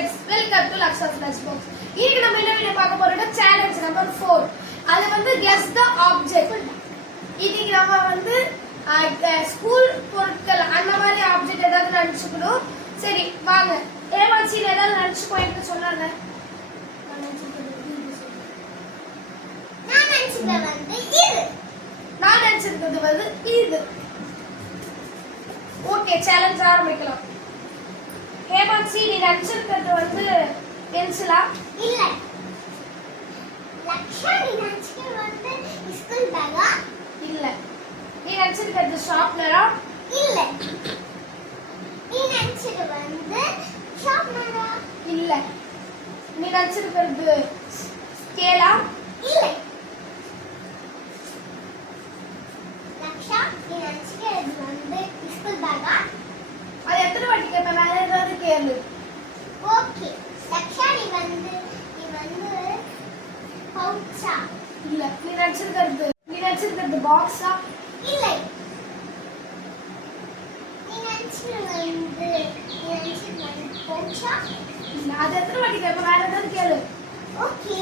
friends, welcome to Lakshya's Lunchbox. இன்னைக்கு நம்ம என்ன வீடியோ பார்க்க போறோம்னா challenge number 4. அது வந்து guess the object. இன்னைக்கு நம்ம வந்து ஸ்கூல் பொருட்கள் அந்த மாதிரி ஆப்ஜெக்ட் ஏதாவது நினைச்சுக்கணும். சரி வாங்க. ஏமாச்சில ஏதாவது நினைச்சுக்கோ எனக்கு சொன்னாங்க. நான் நினைச்சிருக்கிறது வந்து இது. ஓகே சேலஞ்ச் ஆரம்பிக்கலாம். ஹேமான்சி நீ நினைச்சிருக்கிறது வந்து பென்சிலா? இல்ல. லக்ஷா நீ நினைச்சிருக்கிறது வந்து ஸ்கூல் பேக்கா? இல்ல. நீ நினைச்சிருக்கிறது ஷார்ப்னரா? இல்ல. நீ நினைச்சிருக்கிறது வந்து ஷார்ப்னரா? இல்ல. நீ நினைச்சிருக்கிறது ஸ்கேலா? இல்ல. லக்ஷா நீ நினைச்சிருக்கிறது வந்து ஸ்கூல் பேக்கா? அது எத்தனை வாட்டி கேட்பேன் வேற ஏதாவது கேளு. ஓகே லக்ஷா நீ வந்து பவுச்சா? இல்ல. நீ நினைச்சிருக்கிறது பாக்ஸா? இல்ல. நீ நினைச்சிருக்கிறது பவுச்சா? இல்ல. அது எத்தனை வாட்டி கேட்பேன் வேற ஏதாவது கேளு. ஓகே